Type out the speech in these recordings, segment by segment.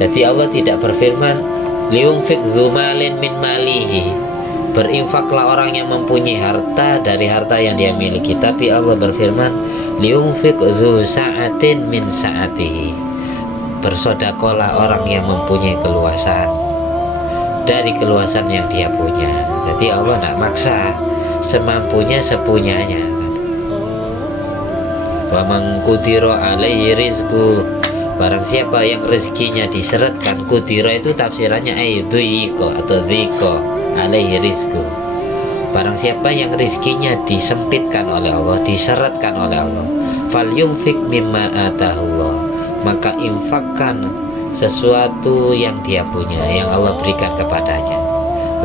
Jadi Allah tidak berfirman liunfik dzumalin min malihi, berinfaklah orang yang mempunyai harta dari harta yang dia miliki. Tapi Allah berfirman liunfik dzu sa'atin min sa'atihi, bersodakolah orang yang mempunyai keluasan dari keluasan yang dia punya. Jadi Allah tidak maksa, semampunya sepunyanya. Wa man qudira alaihi rizqu, barang siapa yang rezekinya diseretkan, kudira itu tafsirannya aidhiko atau dhiko alaihi rizqu, barang siapa yang rezekinya disempitkan oleh Allah, diseretkan oleh Allah, falyunfik mimma atahullah, maka infakkan sesuatu yang dia punya, yang Allah berikan kepadanya.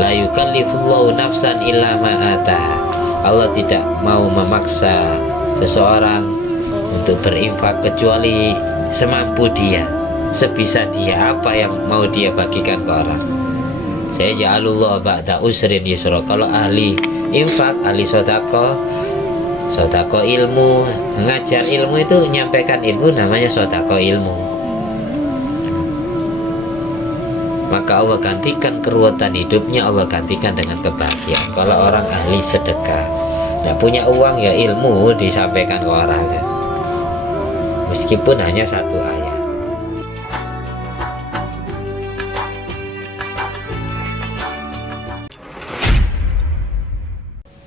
La yukallifullahu nafsan illa ma ataha, Allah tidak mau memaksa seseorang untuk berinfak kecuali semampu dia, sebisa dia, apa yang mau dia bagikan ke orang. Saya ja'alullah ba'da usrin yusra. Kalau ahli infak, ahli sodako ilmu, ngajar ilmu itu, menyampaikan ilmu, namanya sodako ilmu. Maka Allah gantikan keruwetan hidupnya, Allah gantikan dengan kebahagiaan. Kalau orang ahli sedekah, tidak punya uang, ya ilmu disampaikan ke orang, meskipun hanya satu ayat.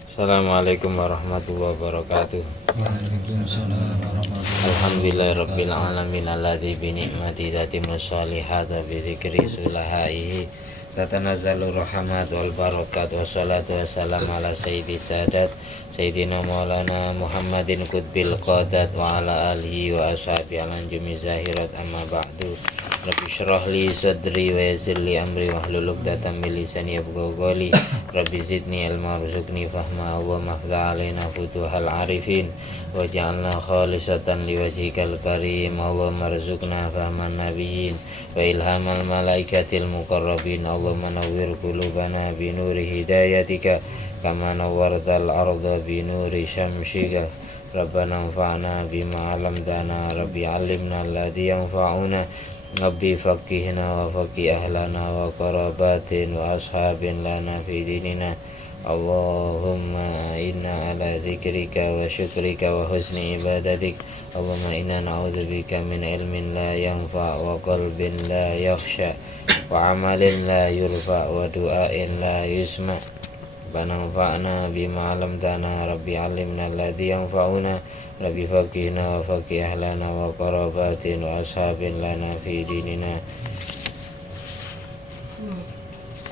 Assalamualaikum warahmatullahi wabarakatuh. Alhamdulillahirabbil alamin alladzi bi ni'mati tatimmu shalihat wa bi dzikri sulahaihi tatanazzalu rahmat wal barakat wa salatu wassalam ala sayyidi sadat sayyidina maulana Muhammadin qutbil qadat wa ala alihi wa ashabi alanjumi zahirat. Amma ba'du. Rabbi syrah li sadri wa yassir li amri wahlul 'uqdatam min lisani yafqahu qawli. Rabbi zidni ilma warzuqni fahma wa mahfaz alaina futuhal arifin waj'alna khalisatan liwajhikal karim. Allahumma rzuqna fahman nabiyyin wa ilhamal malaikatil muqarrabin. Allahumma nawwir qulubana bi nuri hidayatika kama nawwartal arda bi nuri syamsika. Rabbana anfa'na bima 'allamtana, Rabbi 'allimna alladhi yanfa'una, Rabbi faqihna wa faqih ahlana wa qarabatin wa ashabin lana fi dinina. Allahumma inna ala zikrika wa syukrika wa husni ibadatik. Allahumma inna na'udzubika min ilmin la yanfa' wa qalbin la yakhsha wa amalin la yurfa wa du'ain la yusma'. Bananfa'na bima 'allamtana, Rabbi 'allimna alladhi yanfa'una, Rabbi faqihna wa faqih ahlana wa qarabatin wa ashabin lana fi dinina.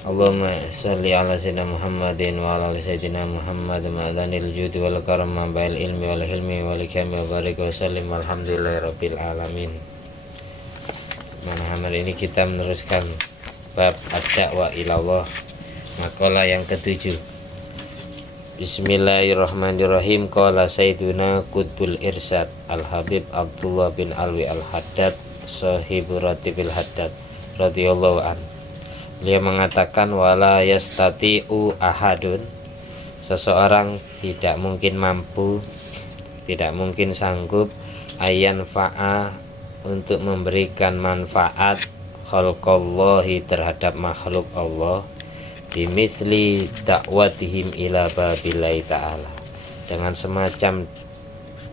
Allahumma salli ala sayyidina Muhammadin wa ala sayyidina Muhammad ma'adhanil judi wal karam ma'bail ilmi wal hilmi wal hikami wa barik wa sallim alhamdulillahi rabbil alamin. Mana ini kita meneruskan bab ad-da'wa ilallah, makalah yang ke-7. Bismillahirrahmanirrahim. Qala sayyiduna Qutbul Irsyad Al-Habib Abdullah bin Alwi Al-Haddad sahibu Ratibil Haddad radhiyallahu an. Dia mengatakan wala yastati'u ahadun, seseorang tidak mungkin mampu, tidak mungkin sanggup ayan fa'a, untuk memberikan manfaat khalqallahi, terhadap makhluk Allah, bimithli dakwatihim ila babillahi ta'ala, dengan semacam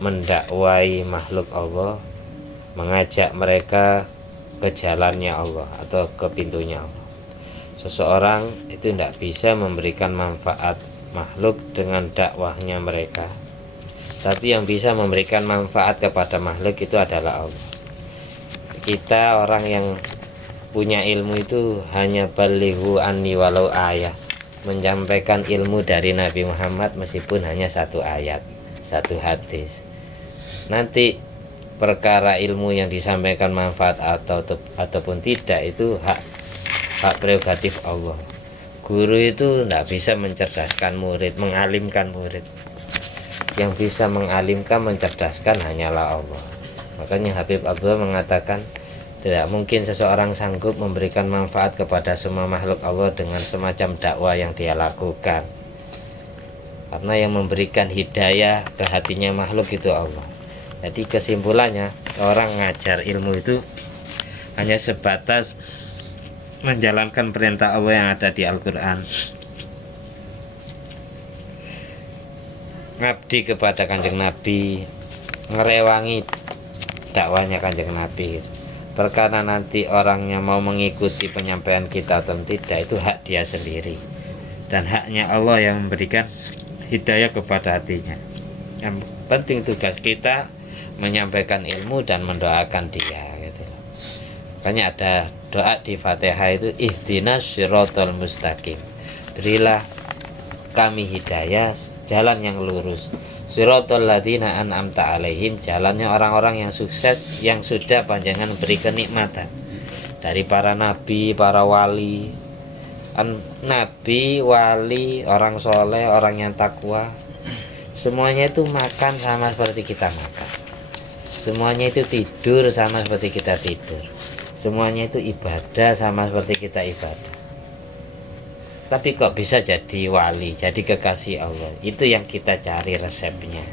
mendakwai makhluk Allah, mengajak mereka ke jalannya Allah atau ke pintunya Allah. Seseorang itu tidak bisa memberikan manfaat makhluk dengan dakwahnya mereka, tapi yang bisa memberikan manfaat kepada makhluk itu adalah Allah. Kita orang yang punya ilmu itu hanya balighu anni walau ayat, menyampaikan ilmu dari Nabi Muhammad meskipun hanya satu ayat, satu hadis. Nanti perkara ilmu yang disampaikan manfaat ataupun tidak itu hak prerogatif Allah. Guru itu tidak bisa mencerdaskan murid, mengalimkan murid. Yang bisa mengalimkan, mencerdaskan hanyalah Allah. Makanya Habib Abdullah mengatakan tidak mungkin seseorang sanggup memberikan manfaat kepada semua makhluk Allah dengan semacam dakwah yang dia lakukan, karena yang memberikan hidayah ke hatinya makhluk itu Allah. Jadi kesimpulannya, orang ngajar ilmu itu hanya sebatas menjalankan perintah Allah yang ada di Al-Quran, ngabdi kepada Kanjeng Nabi, ngerewangi dakwanya Kanjeng Nabi. Perkara nanti orangnya mau mengikuti penyampaian kita atau tidak, itu hak dia sendiri, dan haknya Allah yang memberikan hidayah kepada hatinya. Yang penting tugas kita menyampaikan ilmu dan mendoakan dia gitu. Makanya ada doa di Fatihah itu, ihdinas siratal mustaqim, berilah kami hidayah jalan yang lurus, siratal ladzina an'amta alaihim, jalannya orang-orang yang sukses, yang sudah panjangan beri kenikmatan dari para nabi, para wali. Nabi, wali, orang soleh, orang yang takwa, semuanya itu makan sama seperti kita makan, semuanya itu tidur sama seperti kita tidur, semuanya itu ibadah sama seperti kita ibadah. Tapi kok bisa jadi wali, jadi kekasih Allah? Itu yang kita cari resepnya.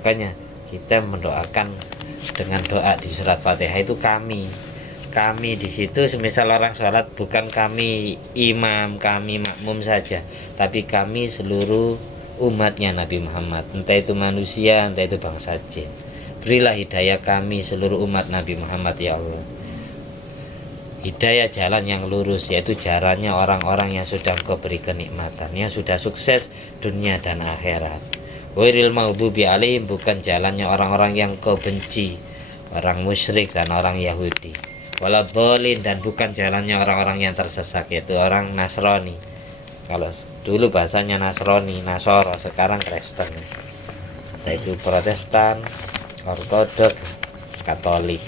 Makanya kita mendoakan dengan doa di surat Fatihah itu kami di situ, semisal orang sholat, bukan kami imam, kami makmum saja, tapi kami seluruh umatnya Nabi Muhammad, entah itu manusia, entah itu bangsa jin. Berilah hidayah kami seluruh umat Nabi Muhammad ya Allah, hidayah jalan yang lurus, yaitu jalannya orang-orang yang sudah Engkau beri kenikmatan, yang sudah sukses dunia dan akhirat. Ghairil maghdubi alaihim, bukan jalannya orang-orang yang Engkau benci, orang musyrik dan orang Yahudi. Waladhdallin, dan bukan jalannya orang-orang yang tersesat, yaitu orang Nasrani. Kalau dulu bahasanya Nasrani, Nasoro, sekarang Kristen, yaitu Protestan, Ortodok, Katolik.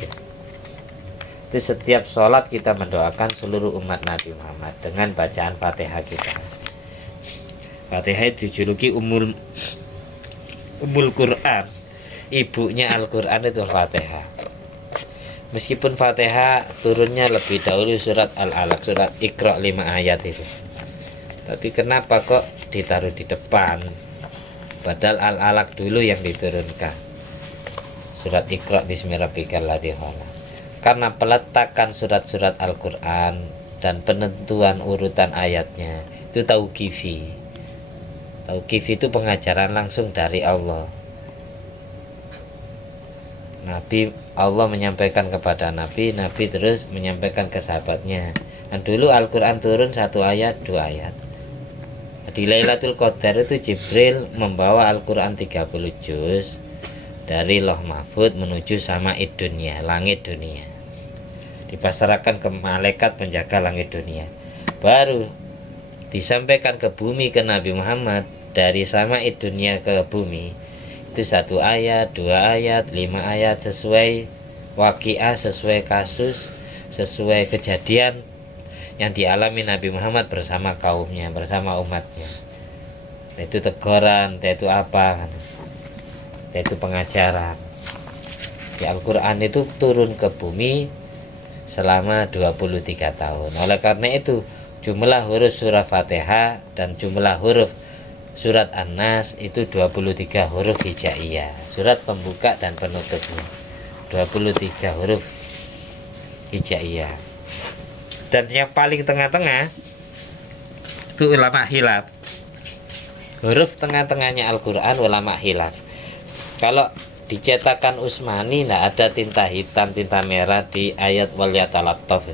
Itu setiap sholat kita mendoakan seluruh umat Nabi Muhammad dengan bacaan Fatihah kita. Fatihah dijuluki Ummul Quran, ibunya Al-Quran itu Fatihah. Meskipun Fatihah turunnya lebih dahulu surat Al-Alaq, surat Iqra 5 ayat itu, tapi kenapa kok ditaruh di depan, padahal Al-Alaq dulu yang diturunkan, surat Iqra bismillahirrahmanirrahim. Karena peletakan surat-surat Al-Quran dan penentuan urutan ayatnya itu tauqifi. Tauqifi itu pengajaran langsung dari Allah. Allah menyampaikan kepada Nabi terus menyampaikan ke sahabatnya. Dan dulu Al-Quran turun 1 ayat, 2 ayat. Di Lailatul Qadar itu Jibril membawa Al-Quran 30 juz dari Loh Mahfud menuju sama dunia, langit dunia, dipasrahkan ke malaikat penjaga langit dunia, baru disampaikan ke bumi, ke Nabi Muhammad. Dari sama dunia ke bumi itu 1 ayat, 2 ayat, 5 ayat, sesuai waqiah, sesuai kasus, sesuai kejadian yang dialami Nabi Muhammad bersama kaumnya, bersama umatnya. Itu teguran, itu apa, itu pengajaran. Di Al-Quran itu turun ke bumi selama 23 tahun. Oleh karena itu jumlah huruf surah Fatihah dan jumlah huruf surat An-Nas itu 23 huruf hijaiyah, surat pembuka dan penutupnya 23 huruf hijaiyah. Dan yang paling tengah-tengah itu ulama hilaf, huruf tengah-tengahnya Al-Quran ulama hilaf. Kalau dicetakan Utsmani tidak ada tinta hitam, tinta merah di ayat wal yatalattaf.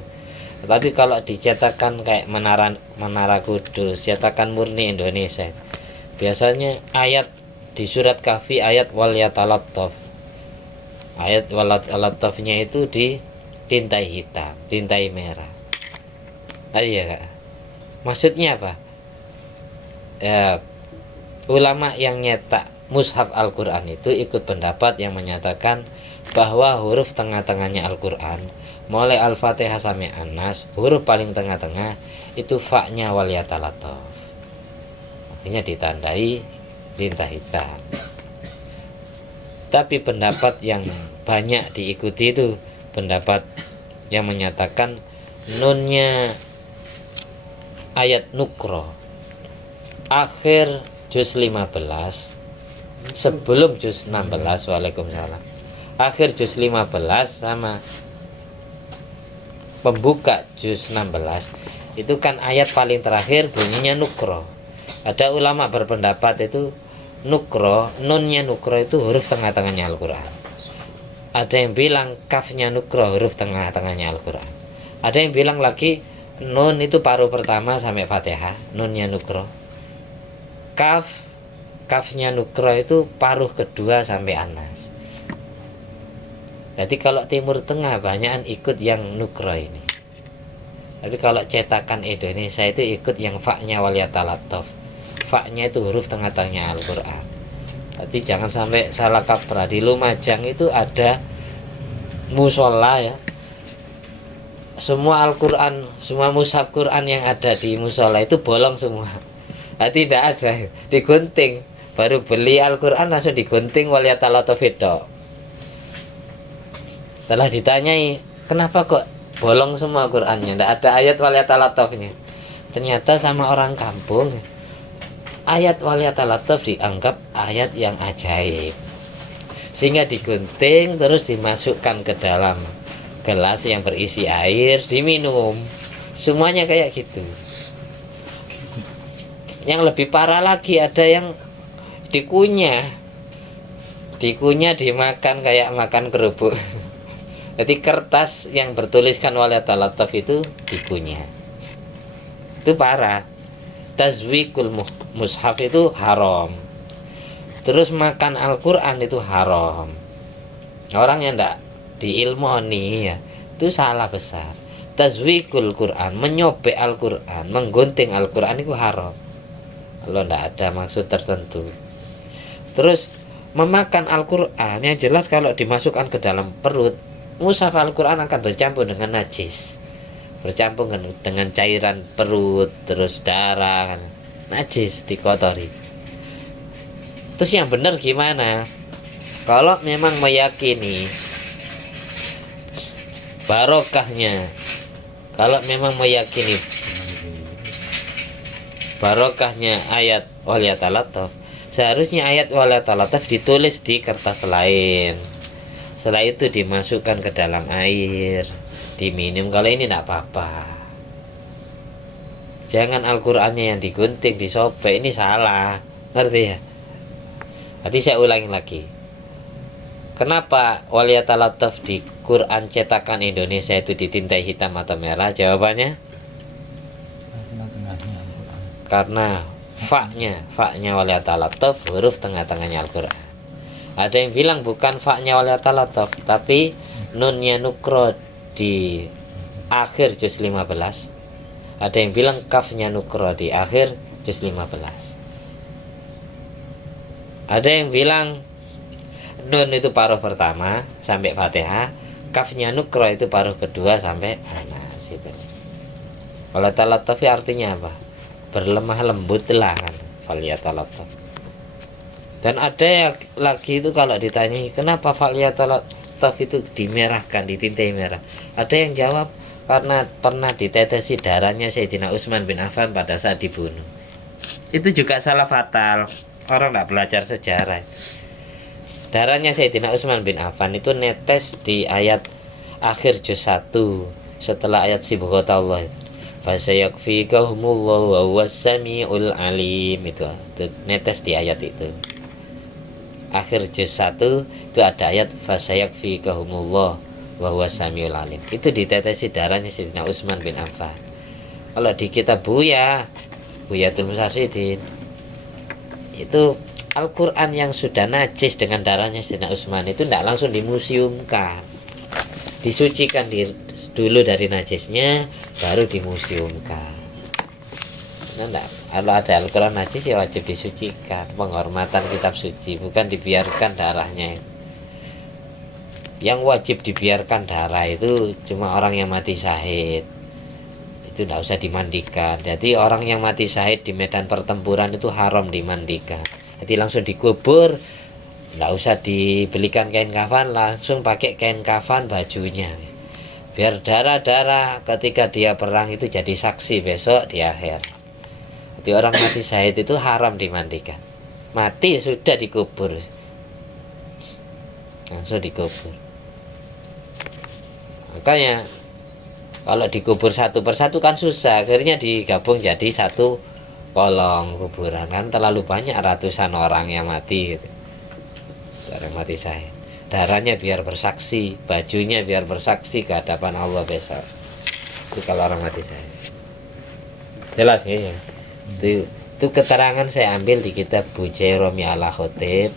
Tapi kalau dicetakan kayak Menara Kudus, cetakan murni Indonesia, biasanya ayat di surat Kahfi ayat wal yatalattaf, ayat wal yatalattafnya itu di tintai hitam, tintai merah. Iya Kak, maksudnya apa? Ya, ulama yang nyetak mushaf Al-Quran itu ikut pendapat yang menyatakan bahwa huruf tengah-tengahnya Al-Quran, mulai Al-Fatihah sampai An-Nas, huruf paling tengah-tengah itu fa-nya wal yatalattaf, artinya ditandai tinta hitam. Tapi pendapat yang banyak diikuti itu pendapat yang menyatakan nunnya ayat Nukro akhir juz 15 sebelum juz 16, waalaikumsalam, akhir juz 15 sama pembuka juz 16 itu kan ayat paling terakhir bunyinya nukro. Ada ulama berpendapat itu nukro, nunnya nukro itu huruf tengah-tengahnya Al-Quran. Ada yang bilang kafnya nukro, huruf tengah-tengahnya Al-Quran. Ada yang bilang lagi nun itu paruh pertama sampai Fatihah, nunnya nukro. Kafnya nukro itu paruh kedua sampai Anas. Jadi kalau Timur Tengah banyakan ikut yang nukro ini. Tapi kalau cetakan Indonesia itu ikut yang faknya waliyatalatov. Faknya itu huruf tengah-tengahnya Al-Quran. Jadi jangan sampai salah kaprah. Di Lumajang itu ada musola ya. Semua Al-Quran, semua mushaf Quran yang ada di musola itu bolong semua. Nah, tidak ada, digunting. Baru beli Al-Quran langsung digunting waliyatalatov itu. Setelah ditanyai, kenapa kok bolong semua Qurannya, tidak ada ayat waliyatalatovnya. Ternyata sama orang kampung, ayat waliyatalatov dianggap ayat yang ajaib, sehingga digunting terus dimasukkan ke dalam gelas yang berisi air, diminum. Semuanya kayak gitu. Yang lebih parah lagi ada yang dikunyah dimakan kayak makan kerupuk. Jadi kertas yang bertuliskan waliyatalatov itu dikunyah. Itu parah. Tazwikul mushaf itu haram. Terus makan Al-Quran itu haram. Orang yang tidak diilmoni ya, itu salah besar. Tazwikul Quran, menyobek Al-Quran, menggunting Al-Quran itu haram kalau tidak ada maksud tertentu. Terus memakan Al-Quran yang jelas kalau dimasukkan ke dalam perut, mushaf Al-Quran akan bercampur dengan najis, bercampur dengan cairan perut, terus darah, najis, dikotori. Terus yang benar gimana? Kalau memang meyakini barokahnya, kalau memang meyakini barokahnya ayat waliyatalatov, seharusnya ayat waliyatalatov ditulis di kertas lain. Setelah itu dimasukkan ke dalam air, diminum. Kalau ini tidak apa-apa. Jangan Al-Qurannya yang digunting, disobek, ini salah. Ngerti ya? Nanti saya ulangi lagi. Kenapa waliyatalatov di Quran cetakan Indonesia itu ditintai hitam atau merah? Jawabannya karena faknya waliyatalatov huruf tengah-tengahnya Al-Quran. Ada yang bilang bukan faknya waliyatalatov, tapi nunnya nukro di akhir juz 15. Ada yang bilang kafnya nukro di akhir juz 15. Ada yang bilang nun itu paruh pertama sampai Fatihah, kafnya nukro itu paruh kedua sampai Anas itu. Waliyatalatov artinya apa? Berlemah lembutlah kan, waliyatalatov. Dan ada lagi itu kalau ditanya kenapa waliyatalatov itu dimerahkan, ditintai merah, ada yang jawab karena pernah ditetesi darahnya Sayyidina Utsman bin Affan pada saat dibunuh. Itu juga salah fatal. Orang tidak belajar sejarah. Darahnya Sayyidina Utsman bin Affan itu netes di ayat akhir juz 1 setelah ayat sibghatullah. Fasayakfikahumullahu wa huwas samiul alim, itu netes di ayat itu. Akhir juz 1 itu ada ayat fasayakfikahumullah wa huwas samiul alim. Itu ditetesi darahnya Sayyidina Utsman bin Affan. Kalau di kitab Buyatul Mustarsyidin, itu Al-Quran yang sudah najis dengan darahnya Sayyidina Utsman itu tidak langsung dimuseumkan, disucikan dulu dari najisnya, baru dimuseumkan. Nah, kalau ada Al-Quran najis ya wajib disucikan, penghormatan kitab suci, bukan dibiarkan darahnya. Yang wajib dibiarkan darah itu cuma orang yang mati syahid, itu tidak usah dimandikan. Jadi orang yang mati syahid di medan pertempuran itu haram dimandikan. Jadi langsung dikubur, tidak usah dibelikan kain kafan, langsung pakai kain kafan bajunya, biar darah-darah ketika dia perang itu jadi saksi besok di akhir. Jadi orang mati syahid itu haram dimandikan, mati sudah dikubur. langsung dikubur. Makanya kalau dikubur satu persatu kan susah, akhirnya digabung jadi satu kolong kuburan, kan terlalu banyak ratusan orang yang mati gitu. Orang mati saya, darahnya biar bersaksi, bajunya biar bersaksi ke hadapan Allah besok. Itu kalau orang mati saya. Jelas ya? Itu keterangan saya ambil di kitab Bujairami ala Khotib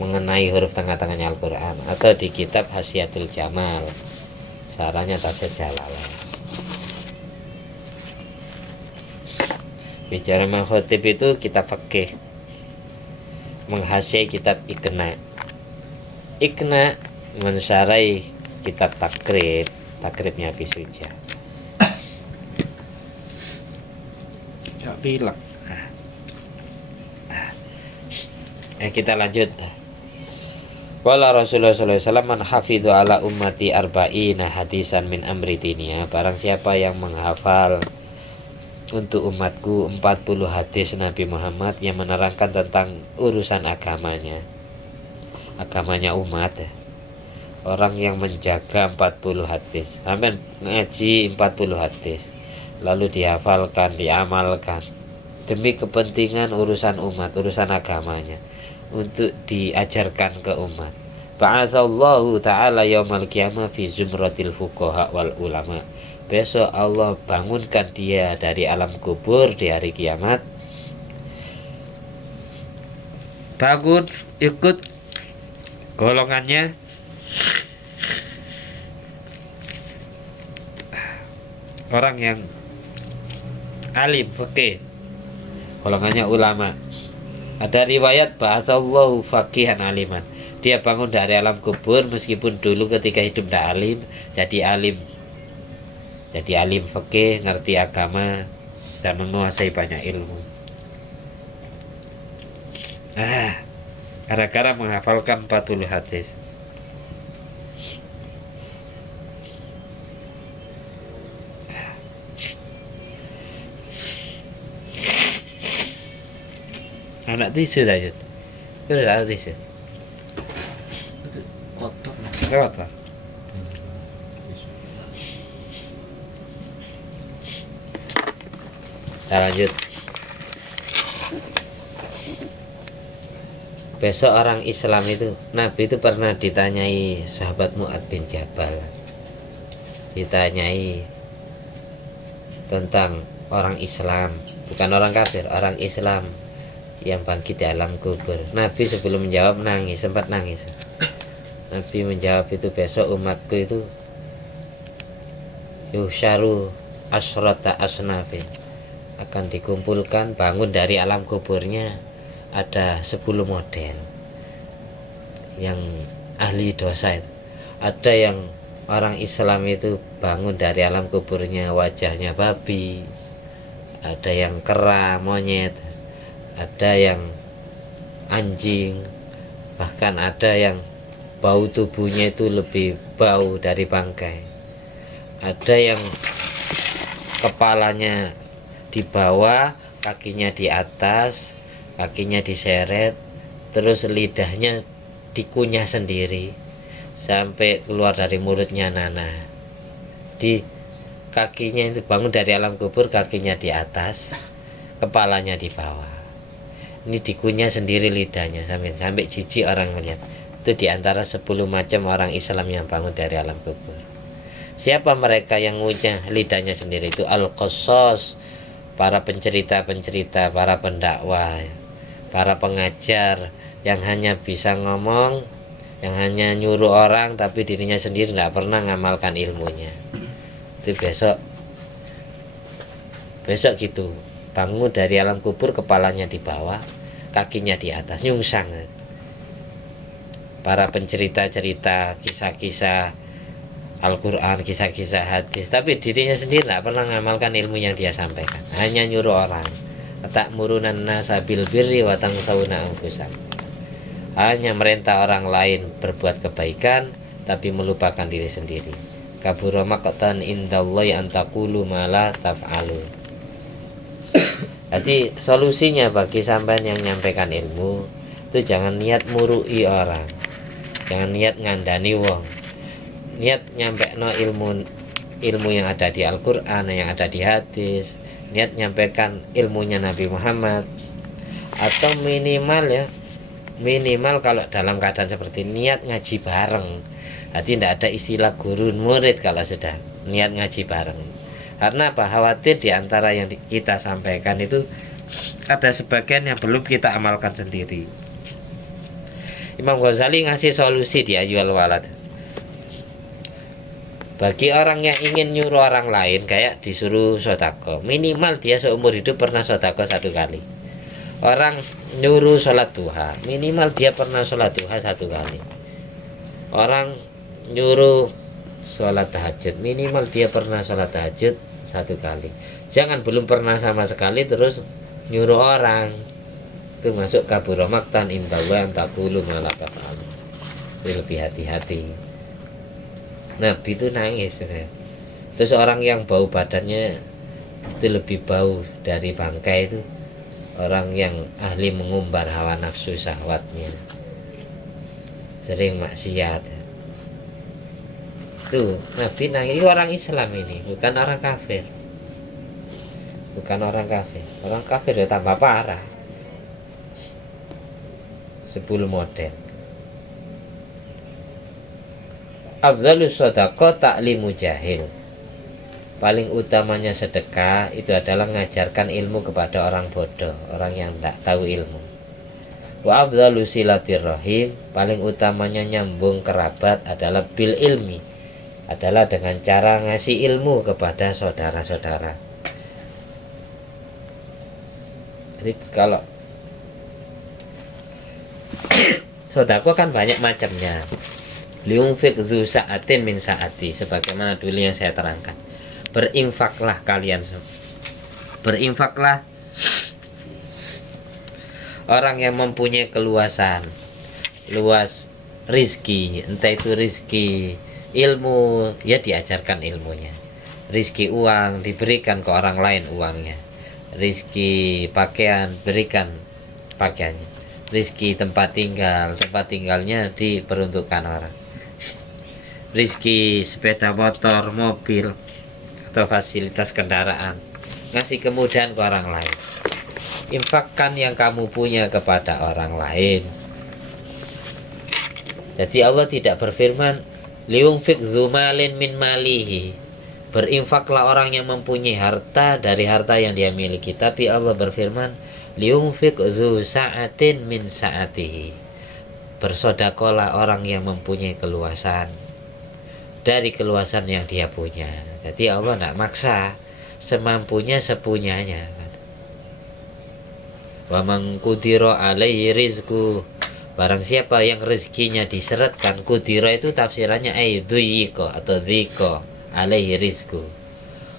mengenai huruf tengah-tengahnya Al-Quran, atau di kitab Hasyiatul Jamal saranya Tafsir Jalalah. Bicara Khotib itu kitab fikih, menghasiai kitab Iqna mensarai kitab takribnya Abi Suja. Ya pilek. Kita lanjut. Qala Rasulullah sallallahu alaihi wasallam, man hafidhu ala ummati arba'ina hadisan min amri dinia, barang siapa yang menghafal untuk umatku 40 hadis Nabi Muhammad yang menerangkan tentang urusan agamanya umat. Orang yang menjaga 40 hadis, sampai ngaji 40 hadis, lalu dihafalkan, diamalkan demi kepentingan urusan umat, urusan agamanya, untuk diajarkan ke umat. Ba'atsallahu ta'ala yaumal qiyamah fi zumratil fuqaha wal ulama. Besok Allah bangunkan dia dari alam kubur di hari kiamat. Bangun ikut golongannya orang yang alim fikih, golongannya ulama. Ada riwayat ba'atsallahu faqihan aliman, dia bangun dari alam kubur meskipun dulu ketika hidup tidak alim, jadi alim fikih, ngerti agama dan menguasai banyak ilmu. Gara-gara menghafalkan 40 hadis. Anak tisu aja. Itu udah tisu. Kotor. Lewat Pak. Kita lanjut. Besok orang Islam itu, Nabi itu pernah ditanyai sahabat Mu'ad bin Jabal, ditanyai tentang orang Islam, bukan orang kafir, orang Islam yang bangkit di alam kubur. Nabi sebelum menjawab nangis, sempat nangis. Nabi menjawab itu, besok umatku itu yuhsyaru asrata asnafin, akan dikumpulkan, bangun dari alam kuburnya ada 10 model yang ahli dosa itu. Ada yang orang Islam itu bangun dari alam kuburnya wajahnya babi, ada yang kera, monyet, ada yang anjing, bahkan ada yang bau tubuhnya itu lebih bau dari bangkai. Ada yang kepalanya di bawah, kakinya di atas, kakinya diseret, terus lidahnya dikunyah sendiri sampai keluar dari mulutnya nanah. Di kakinya itu bangun dari alam kubur, kakinya di atas, kepalanya di bawah. Ini dikunyah sendiri lidahnya sampai jijik orang melihat. Itu diantara 10 macam orang Islam yang bangun dari alam kubur. Siapa mereka yang ngunyah lidahnya sendiri? Itu al-qasas, para pencerita-pencerita, para pendakwah, para pengajar yang hanya bisa ngomong, yang hanya nyuruh orang tapi dirinya sendiri tidak pernah ngamalkan ilmunya. Itu besok gitu, bangun dari alam kubur, kepalanya di bawah, kakinya di atas, nyungsang. Para pencerita-cerita, kisah-kisah Al-Quran, kisah-kisah hadis, tapi dirinya sendiri tidak pernah ngamalkan ilmu yang dia sampaikan, hanya nyuruh orang. Ta'murunan nasa bil birri wa tansawna anfusakum, hanya merintah orang lain berbuat kebaikan tapi melupakan diri sendiri. Kabura maqtan indallahi an taqulu ma la taf'alun. Jadi solusinya bagi sampean yang nyampaikan ilmu itu jangan niat murui orang, Jangan niat ngandani wong. Niat nyampekno ilmu yang ada di Al-Qur'an, yang ada di hadis. Niat nyampaikan ilmunya Nabi Muhammad. Atau minimal kalau dalam keadaan seperti niat ngaji bareng. Jadi tidak ada istilah guru murid kalau sudah niat ngaji bareng. Karena apa? Khawatir di antara yang kita sampaikan itu ada sebagian yang belum kita amalkan sendiri. Imam Ghazali ngasih solusi di Ayyuhal Walad. Bagi orang yang ingin nyuruh orang lain, kayak disuruh sodako, minimal dia seumur hidup pernah sodako 1 kali. Orang nyuruh sholat duha, minimal dia pernah sholat duha 1 kali. Orang nyuruh sholat tahajud, minimal dia pernah sholat tahajud 1 kali. Jangan belum pernah sama sekali terus nyuruh orang. Itu masuk kabura maktan indallah yang taqulu ma la taf'alun. Itu lebih hati-hati. Nabi itu nangis ya. Terus orang yang bau badannya itu lebih bau dari bangkai itu orang yang ahli mengumbar hawa nafsu syahwatnya, sering maksiat. Tuh Nabi nangis. Ini orang Islam ini, bukan orang kafir. Bukan orang kafir. Orang kafir udah tambah parah. 10 model. Afdhalus shadaqah ta'limu jahil. Paling utamanya sedekah itu adalah mengajarkan ilmu kepada orang bodoh, orang yang tidak tahu ilmu. Wa afdhalu silatirrahim, paling utamanya nyambung kerabat adalah bil ilmi, adalah dengan cara ngasih ilmu kepada saudara-saudara. Jadi kalau sedekah kan banyak macamnya. Liunfik dzu sa'atin min sa'ati, sebagaimana dulu yang saya terangkan. Berinfaklah kalian, berinfaklah orang yang mempunyai keluasan, luas rizki, entah itu rizki ilmu, ya diajarkan ilmunya. Rizki uang diberikan ke orang lain uangnya. Rizki pakaian berikan pakaiannya. Rizki tempat tinggalnya diperuntukkan orang. Rizki sepeda motor, mobil atau fasilitas kendaraan, ngasih kemudahan ke orang lain. Infakkan yang kamu punya kepada orang lain. Jadi Allah tidak berfirman liunfik dzumalin min malihi, berinfaklah orang yang mempunyai harta dari harta yang dia miliki. Tapi Allah berfirman liunfik dzu sa'atin min sa'atihi, bersodakolah orang yang mempunyai keluasan dari keluasan yang dia punya. Jadi Allah tidak maksa, semampunya sepunyanya. Wa man qudira alaihi rizqu, barang siapa yang rezekinya diseretkan. Qudira itu tafsirannya aidhiko atau dziko alaihi rizqu.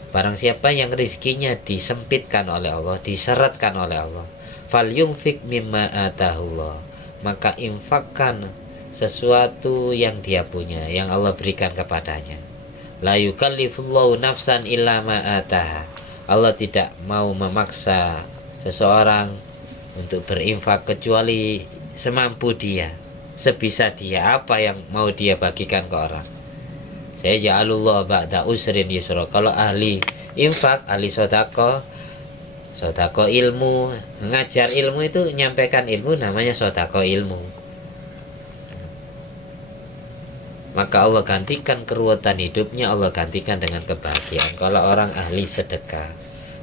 Barang siapa yang rezekinya disempitkan oleh Allah, diseretkan oleh Allah, falyunfik mimma atahullah, maka infakkan sesuatu yang dia punya, yang Allah berikan kepadanya. La yukallifullahu nafsan illa ma ataha, Allah tidak mau memaksa seseorang untuk berinfak kecuali semampu dia, sebisa dia, apa yang mau dia bagikan ke orang. Saya ja'alullah ba'da usrin yusra. Kalau ahli infak, ahli sodako ilmu, mengajar ilmu itu menyampaikan ilmu, namanya sodako ilmu. Maka Allah gantikan keruwetan hidupnya, Allah gantikan dengan kebahagiaan. Kalau orang ahli sedekah,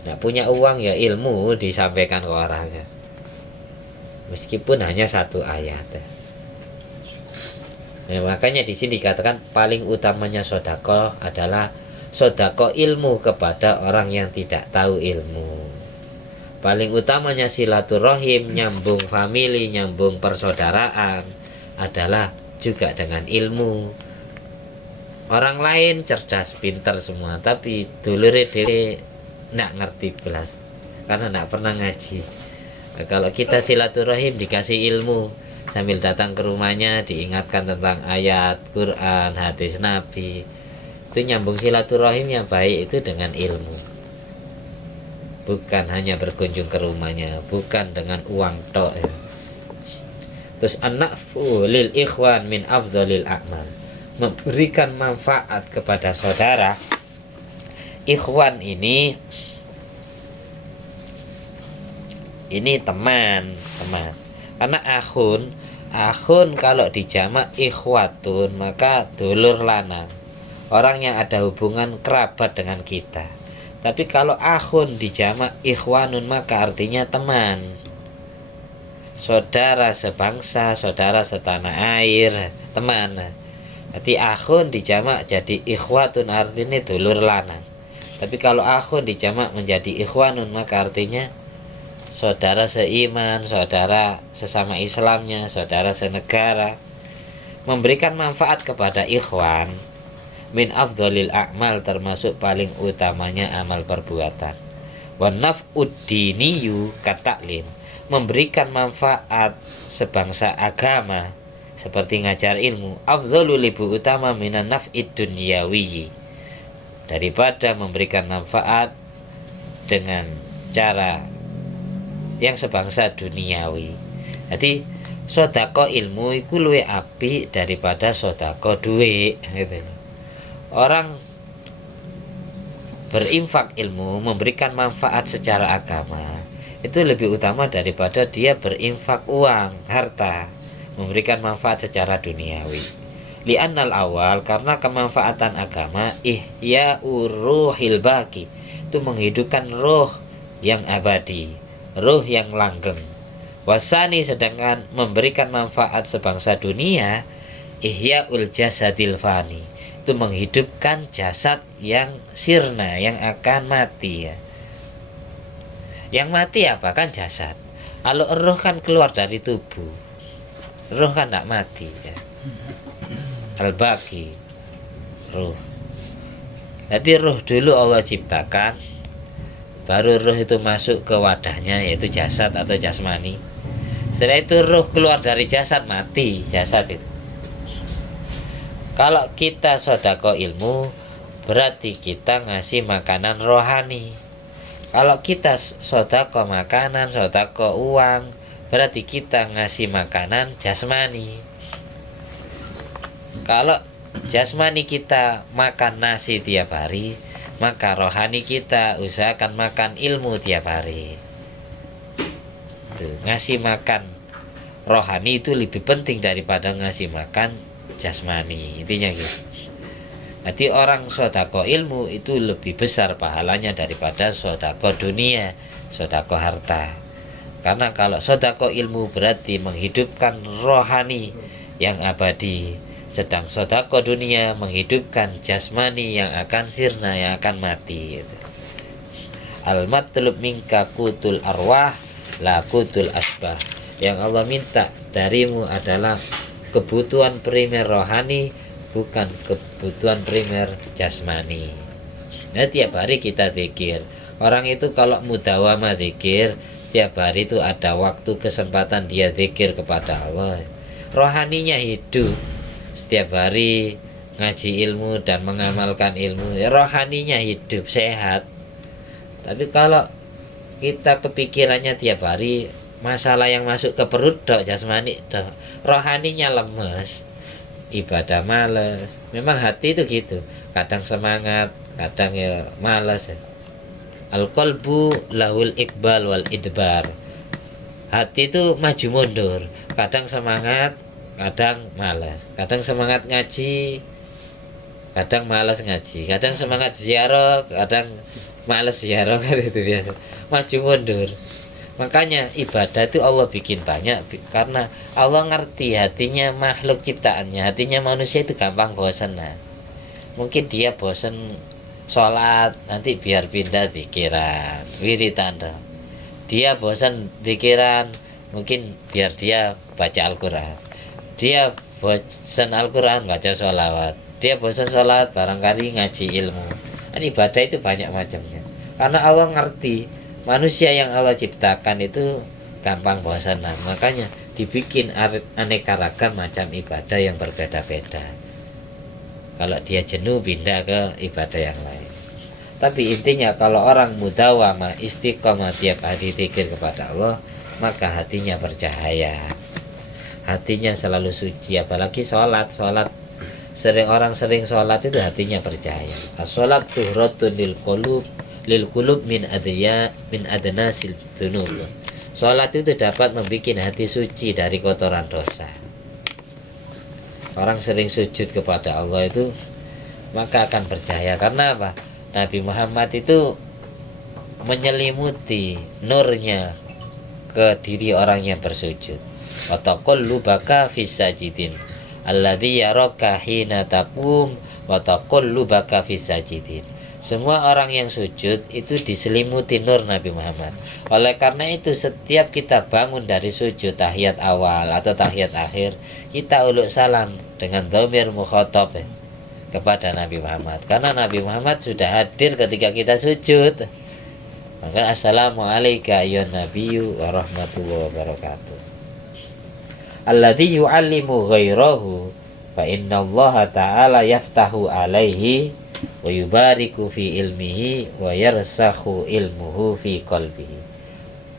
nggak punya uang ya ilmu disampaikan ke orang ya. Meskipun hanya 1 ayat ya. Nah, makanya di sini dikatakan paling utamanya sodako adalah sodako ilmu kepada orang yang tidak tahu ilmu. Paling utamanya silaturahim, nyambung famili, nyambung persaudaraan adalah juga dengan ilmu. Orang lain cerdas, pintar semua, tapi dulure dhewe nggak ngerti belas karena nggak pernah ngaji. Nah, kalau kita silaturahim dikasih ilmu, sambil datang ke rumahnya diingatkan tentang ayat Quran, hadis Nabi, itu nyambung silaturahim yang baik itu dengan ilmu, bukan hanya berkunjung ke rumahnya, bukan dengan uang tok ya. Terus an-naf'u lil ikhwan min afdhalil a'mal. Memberikan manfaat kepada saudara. Ikhwan ini teman. Karena akhun kalau dijamak ikhwatun maka dulur lanang, orang yang ada hubungan kerabat dengan kita. Tapi kalau akhun dijamak ikhwanun maka artinya teman, saudara sebangsa, saudara setanah air, teman. Jadi akhun dijamak jadi ikhwatun artinya dulur lanang. Tapi kalau akhun dijamak menjadi ikhwanun maka artinya saudara seiman, saudara sesama Islamnya, saudara senegara. Memberikan manfaat kepada ikhwan min afdhalil a'mal, termasuk paling utamanya amal perbuatan. Wa naf'ud diniyu kataklim, memberikan manfaat sebangsa agama seperti ngajar ilmu, afdhalul lebih utama minan naf'id dunyawi, daripada memberikan manfaat dengan cara yang sebangsa duniawi. Jadi sodako ilmu itu luwih apik daripada sodako duit gitu. Orang berinfak ilmu, memberikan manfaat secara agama, itu lebih utama daripada dia berinfak uang, harta, memberikan manfaat secara duniawi. Li'annal awal, karena kemanfaatan agama ihya uruhil baqi, itu menghidupkan roh yang abadi, roh yang langgeng. Wasani, sedangkan memberikan manfaat sebangsa dunia ihya ul jasadil fani, itu menghidupkan jasad yang sirna, yang akan mati ya. Yang mati apa? Kan jasad. Kalau roh kan keluar dari tubuh, roh kan tidak mati ya. Al-baqi, roh. Jadi roh dulu Allah ciptakan, baru roh itu masuk ke wadahnya, yaitu jasad atau jasmani. Setelah itu roh keluar dari jasad, mati jasad itu. Kalau kita sodako ilmu, berarti kita ngasih makanan rohani. Kalau kita sodako makanan, sodako uang, berarti kita ngasih makanan jasmani. Kalau jasmani kita makan nasi tiap hari, maka rohani kita usahakan makan ilmu tiap hari. Tuh, ngasih makan rohani itu lebih penting daripada ngasih makan jasmani, intinya gitu. Jadi orang sodako ilmu itu lebih besar pahalanya daripada sodako dunia, sodako harta. Karena kalau sodako ilmu berarti menghidupkan rohani yang abadi, sedang sodako dunia menghidupkan jasmani yang akan sirna, yang akan mati gitu. Al-matlub minka kutul arwah la kutul asbah, yang Allah minta darimu adalah kebutuhan primer rohani, bukan kebutuhan primer jasmani. Nah, tiap hari kita zikir. Orang itu kalau mudawamah zikir, tiap hari itu ada waktu kesempatan dia zikir kepada Allah. Rohaninya hidup. Setiap hari ngaji ilmu dan mengamalkan ilmu, rohaninya hidup, sehat. Tapi kalau kita kepikirannya tiap hari masalah yang masuk ke perut dok, jasmani dok, rohaninya lemes, ibadah males. Memang hati itu gitu, kadang semangat, kadang ya males ya. Al-qalbu lahul iqbal wal idbar, hati itu maju mundur, kadang semangat, kadang malas, kadang semangat ngaji, kadang malas ngaji, kadang semangat ziarah, kadang malas ziarah, kan itu biasa, maju mundur. Makanya ibadah itu Allah bikin banyak, karena Allah ngerti hatinya makhluk ciptaannya, hatinya manusia itu gampang bosan. Nah, mungkin dia bosan sholat, nanti biar pindah pikiran wiridan. Dia bosan pikiran, mungkin biar dia baca Al-Quran. Dia bosan Al-Quran, baca sholawat. Dia bosan sholat, barangkali ngaji ilmu. Kan ibadah itu banyak macamnya, karena Allah ngerti manusia yang Allah ciptakan itu gampang bosanan. Makanya dibikin aneka ragam macam ibadah yang berbeda-beda. Kalau dia jenuh, pindah ke ibadah yang lain. Tapi intinya kalau orang mudawamah istiqomah tiap hari zikir kepada Allah, maka hatinya bercahaya. hatinya selalu suci. Apalagi sholat orang sering sholat itu hatinya percaya. As-sholat tuhratun lil qulub min adnasil dzunub. Sholat itu dapat membuat hati suci dari kotoran dosa. Orang sering sujud kepada Allah itu maka akan percaya. Karena apa? Nabi Muhammad itu menyelimuti nurnya ke diri orang yang bersujud. Wa taqallubaka fis sajidin alladzi yaraka hina taqum wa taqallubaka fis sajidin. Semua orang yang sujud itu diselimuti nur Nabi Muhammad. Oleh karena itu setiap kita bangun dari sujud tahiyat awal atau tahiyat akhir, kita uluk salam dengan dhamir mukhatab kepada Nabi Muhammad. Karena Nabi Muhammad sudah hadir ketika kita sujud. Maka assalamualaikum ayyuhan nabiyyu wa rahmatullahi wa barakatuh. Alladzi yu'allimu ghairahu fa innallaha ta'ala yaftahu alaihi wa yubariku fi ilmihi wa yarsakhu ilmuhu fi qalbihi.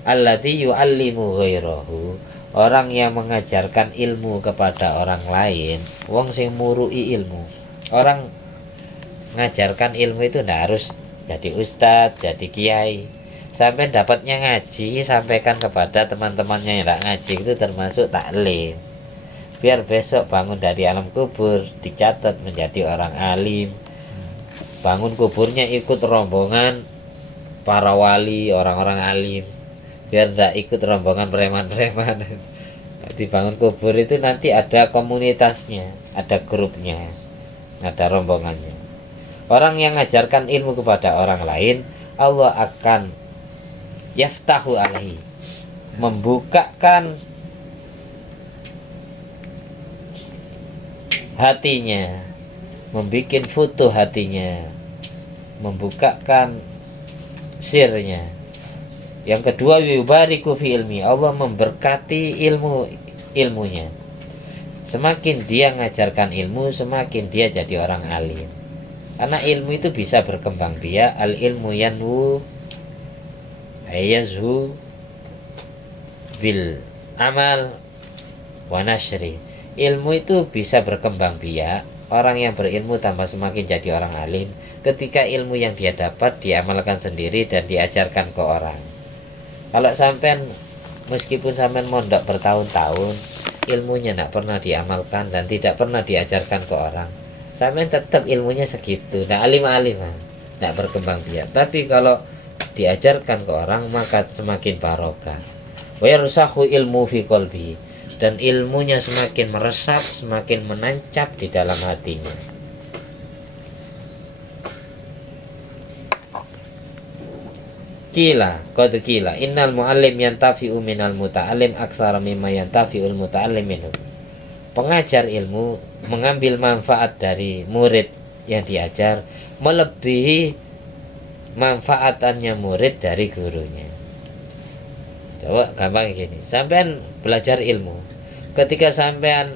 Alladzi yu'allimu ghairahu, orang yang mengajarkan ilmu kepada orang lain, wong sing murui ilmu. Orang ngajarkan ilmu itu ndak harus jadi ustadz, jadi kiai. Sampai dapatnya ngaji, sampaikan kepada teman-temannya yang ndak ngaji, itu termasuk taklim. Biar besok bangun dari alam kubur dicatat menjadi orang alim. Bangun kuburnya ikut rombongan para wali, orang-orang alim. Biar ndak ikut rombongan preman-preman. Di bangun kubur itu nanti ada komunitasnya, ada grupnya, ada rombongannya. Orang yang mengajarkan ilmu kepada orang lain, Allah akan yaftahu alaihi, membukakan hatinya, membuat futuh hatinya, membukakan sirnya. Yang kedua, yubariku fi ilmi, Allah memberkati ilmunya. Semakin dia ngajarkan ilmu, semakin dia jadi orang alim. Karena ilmu itu bisa berkembang biak. Al ilmu yanwu ayazhu bil amal wa nashri. Ilmu itu bisa berkembang biak. Orang yang berilmu tambah semakin jadi orang alim ketika ilmu yang dia dapat diamalkan sendiri dan diajarkan ke orang. Kalau sampean meskipun sampean mondok bertahun-tahun, ilmunya tidak pernah diamalkan dan tidak pernah diajarkan ke orang, sampean tetap ilmunya segitu, tidak alim-alim, tidak berkembang biak. Tapi kalau diajarkan ke orang maka semakin barokah. Wa yarsahu ilmu fi qalbi, dan ilmunya semakin meresap, semakin menancap di dalam hatinya. Qad qila innal muallim yantafi'u minal muta'allim aksara mimma yantafi'ul muta'allim minhu. Pengajar ilmu mengambil manfaat dari murid yang diajar melebihi manfaatannya murid dari gurunya. Coba gampang gini, sampean belajar ilmu, ketika sampean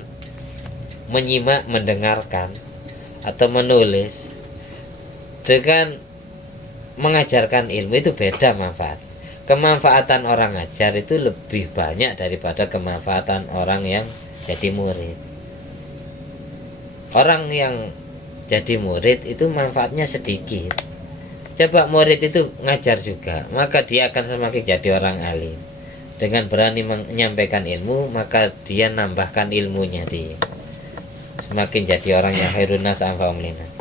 menyimak, mendengarkan atau menulis, dengan mengajarkan ilmu itu beda manfaat. Kemanfaatan orang ngajar itu lebih banyak daripada kemanfaatan orang yang jadi murid. Orang yang jadi murid itu manfaatnya sedikit. Coba murid itu ngajar juga, maka dia akan semakin jadi orang alim. Dengan berani menyampaikan ilmu, maka dia nambahkan ilmunya dia. Semakin jadi orang yang khairun nas anfa'uhum linnas.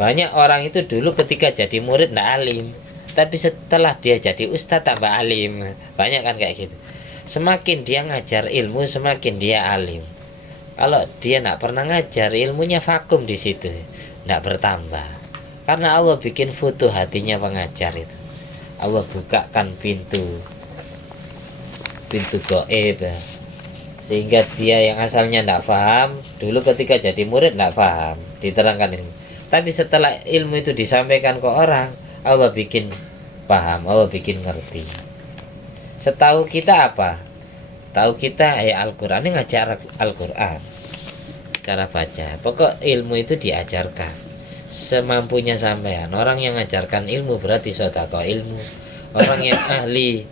Banyak orang itu dulu ketika jadi murid tidak alim, tapi setelah dia jadi ustadz tambah alim. Banyak kan kayak gitu. Semakin dia ngajar ilmu, semakin dia alim. Kalau dia tidak pernah ngajar, ilmunya vakum di situ, tidak bertambah. Karena Allah bikin futuh hatinya pengajar itu. Allah bukakan pintu gaib, sehingga dia yang asalnya tidak paham dulu ketika jadi murid tidak paham, diterangkan ilmu. Tapi setelah ilmu itu disampaikan ke orang, Allah bikin paham, Allah bikin ngerti. Setahu kita apa? Tahu kita Al-Quran, ini ngajar Al-Quran, cara baca. Pokok ilmu itu diajarkan semampunya sampean. Orang yang ngajarkan ilmu berarti sedekah ilmu. Orang yang ahli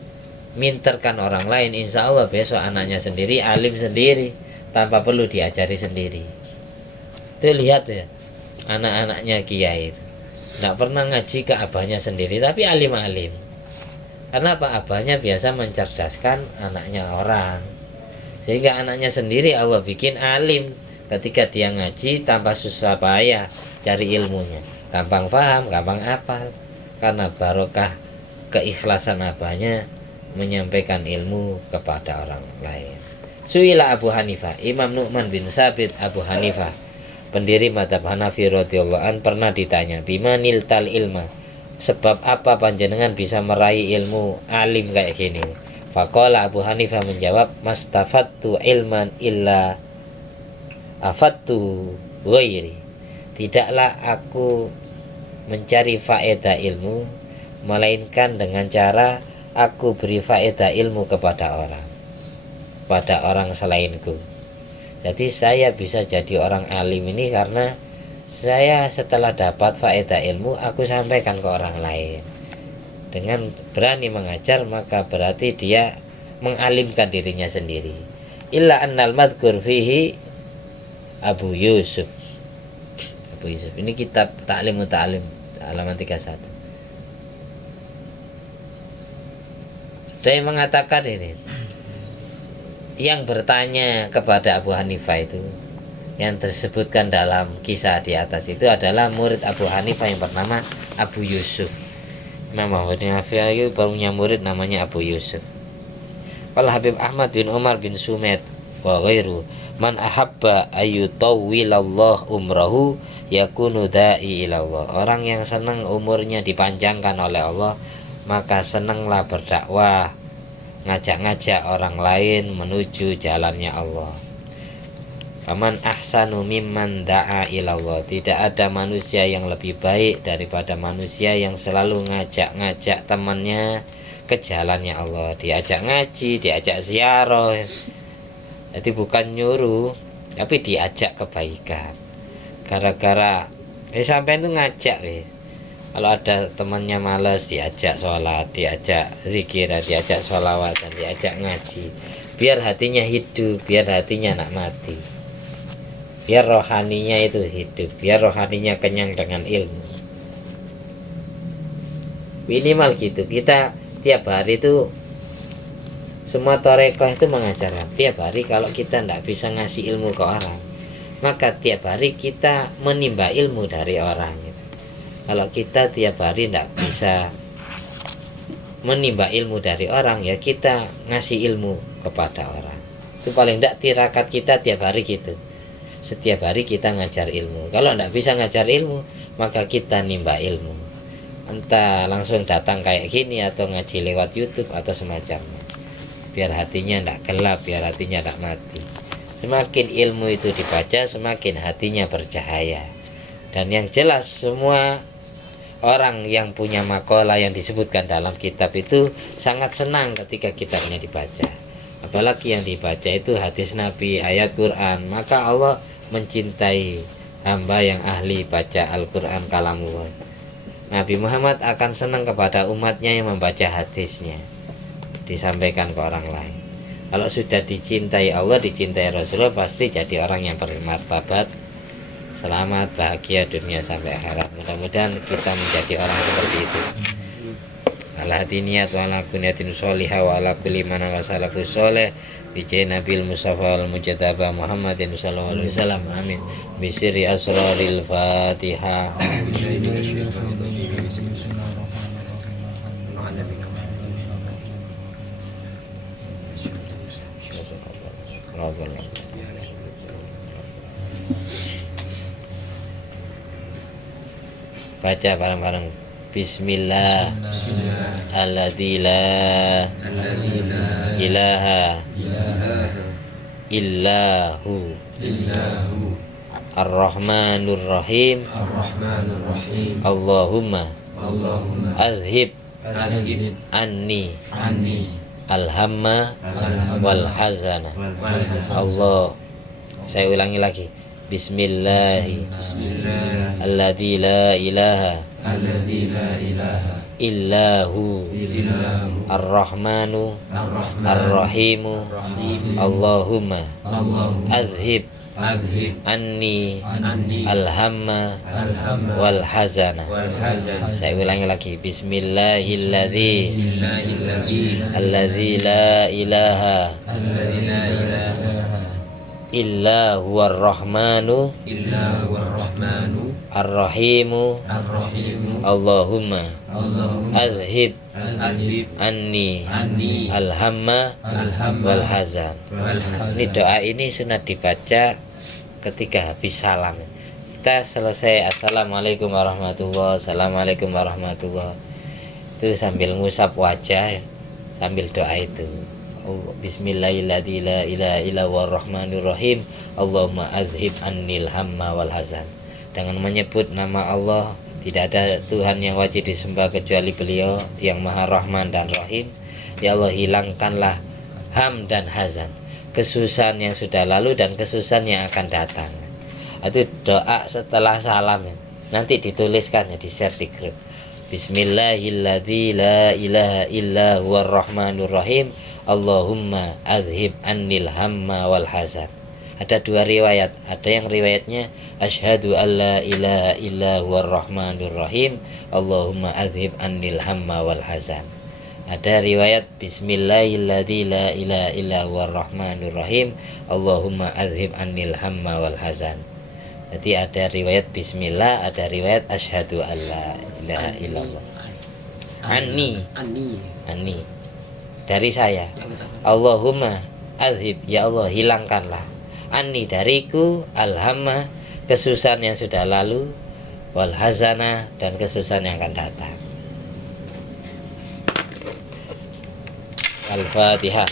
minterkan orang lain, insya Allah besok anaknya sendiri alim sendiri tanpa perlu diajari sendiri. Itu lihat ya, anak-anaknya kiai itu tidak pernah ngaji ke abahnya sendiri, tapi alim-alim. Karena apa? Abahnya biasa mencerdaskan anaknya orang, sehingga anaknya sendiri Allah bikin alim. Ketika dia ngaji tanpa susah payah cari ilmunya, gampang paham, gampang hafal, karena barokah keikhlasan abahnya menyampaikan ilmu kepada orang lain. Suila Abu Hanifah, Imam Nu'man bin Sabit Abu Hanifah, pendiri madhab Hanafi radhiyallahu an, pernah ditanya, bimanil tal ilma, sebab apa panjenengan bisa meraih ilmu alim kayak gini? Faqala Abu Hanifah menjawab, mastafattu ilman illa afattu ghairi, tidaklah aku mencari faedah ilmu melainkan dengan cara aku beri faedah ilmu kepada orang selainku. Jadi saya bisa jadi orang alim ini karena saya setelah dapat faedah ilmu aku sampaikan ke orang lain. Dengan berani mengajar maka berarti dia mengalimkan dirinya sendiri. Illa annal madhkur fihi Abu Yusuf. Ini kitab Ta'lim Muta'alim halaman 31. Ada yang mengatakan ini, yang bertanya kepada Abu Hanifah itu, yang tersebutkan dalam kisah di atas itu adalah murid Abu Hanifah yang bernama Abu Yusuf. Imam Ahmad bin Hanbal itu punya murid namanya Abu Yusuf. Qala Habib Ahmad bin Umar bin Sumed wa ghairu, man ahabba ayyutawwilallah umrahu yakunu da'i ilallah. Orang yang senang umurnya dipanjangkan oleh Allah, maka senanglah berdakwah, ngajak-ngajak orang lain menuju jalannya Allah. Faman ahsanu mimman da'a ilallah, tidak ada manusia yang lebih baik daripada manusia yang selalu ngajak-ngajak temannya ke jalannya Allah. Diajak ngaji, diajak ziarah. Jadi bukan nyuruh, tapi diajak kebaikan. Gara-gara sampai itu ngajak kalau ada temannya malas, diajak sholat, diajak zikir, diajak sholawat, dan diajak ngaji, biar hatinya hidup, biar hatinya nak mati, biar rohaninya itu hidup, biar rohaninya kenyang dengan ilmu. Minimal gitu. Kita tiap hari itu, semua torekoh itu mengajarkan tiap hari kalau kita tidak bisa ngasih ilmu ke orang, maka tiap hari kita menimba ilmu dari orang gitu. Kalau kita tiap hari tidak bisa menimba ilmu dari orang, ya kita ngasih ilmu kepada orang. Itu paling tidak tirakat kita tiap hari gitu. Setiap hari kita ngajar ilmu. Kalau tidak bisa ngajar ilmu, maka kita nimba ilmu. Entah langsung datang kayak gini atau ngaji lewat YouTube atau semacamnya. Biar hatinya tidak gelap, biar hatinya tidak mati. Semakin ilmu itu dibaca, semakin hatinya bercahaya. Dan yang jelas semua orang yang punya makalah yang disebutkan dalam kitab itu sangat senang ketika kitabnya dibaca. Apalagi yang dibaca itu hadis Nabi, ayat Quran, maka Allah mencintai hamba yang ahli baca Al-Quran kalamullah. Nabi Muhammad akan senang kepada umatnya yang membaca hadisnya, disampaikan ke orang lain. Kalau sudah dicintai Allah, dicintai Rasulullah, pasti jadi orang yang bermartabat, selamat, bahagia dunia sampai akhirat. Mudah-mudahan kita menjadi orang seperti itu. Ala hadiniyat wa ala kunyatin sholihah wa ala kulli mana wa salafus sholih bijai nabil mustafa wal mujadaba Muhammadin sallallahu alaihi wasallam. Amin. Bisiri asraril Fatihah. Baca bareng-bareng. Bismillah. Alladzi la ilaha illahu Ar-Rahmanur Rahim. Allahumma azhib anni alhamma wal hazana. Allah. Saya ulangi lagi. Bismillahi alladzi la ilaha illahu ar-rahmanu ar-rahimu Allahumma adhib anni alhamma wal hazana. Saya ulangi lagi. Bismillahilladzi alladzi la ilaha illa huwar rahmanu ar-rahimu Allahumma adhib anni alhamma wal hazan. Ini doa ini sunat dibaca ketika habis salam. Kita selesai assalamualaikum warahmatullahi, assalamualaikum warahmatullahi, itu sambil ngusap wajah sambil doa itu. Bismillahirrahmanirrahim, la ilaha illa huwar rahmanur rahim, Allahumma adhib annil hamma wal hazan. Dengan menyebut nama Allah, tidak ada Tuhan yang wajib disembah kecuali Beliau yang Maha Rahman dan Rahim. Ya Allah, hilangkanlah ham dan hazan, kesusahan yang sudah lalu dan kesusahan yang akan datang. Itu doa setelah salam. Nanti dituliskan ya, di share di grup. Bismillahirrahmanirrahim, la ilaha illa huwar rahmanur rahim, Allahumma adhib annil hamma wal hazan. Ada dua riwayat. Ada yang riwayatnya asyhadu alla ilaha illa huwar rahmanur rahim, Allahumma adhib annil hamma wal hazan. Ada riwayat bismillahirrahmanirrahim, la ilaha illa huwar rahmanur rahim, Allahumma adhib annil hamma wal hazan. Jadi ada riwayat bismillah, ada riwayat asyhadu alla ilaha illallah. Anni dari saya. Allahumma adhib, ya Allah hilangkanlah, anni dariku, alhamma kesusahan yang sudah lalu, wal hazana dan kesusahan yang akan datang. Al-Fatihah.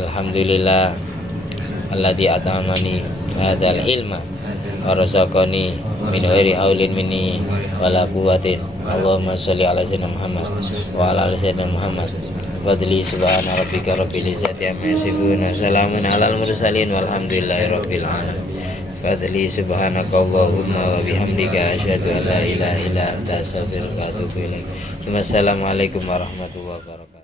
Alhamdulillah alladzi at'amani hadzal ilma wa razaqani min ghairi haulin minni wala quwwatin. Allahumma sholli ala sayyidina Muhammad wa ala ali sayyidina Muhammad. Fadli subhana rabbika rabbil izzati amma yasifun, salamun alal mursalin walhamdulillahi rabbil alamin. Fadli subhanaka Allahumma wa bihamdika asyhadu an la ilaha illa anta astaghfiruka wa atubu ilaik. Wassalamualaikum warahmatullahi wabarakatuh.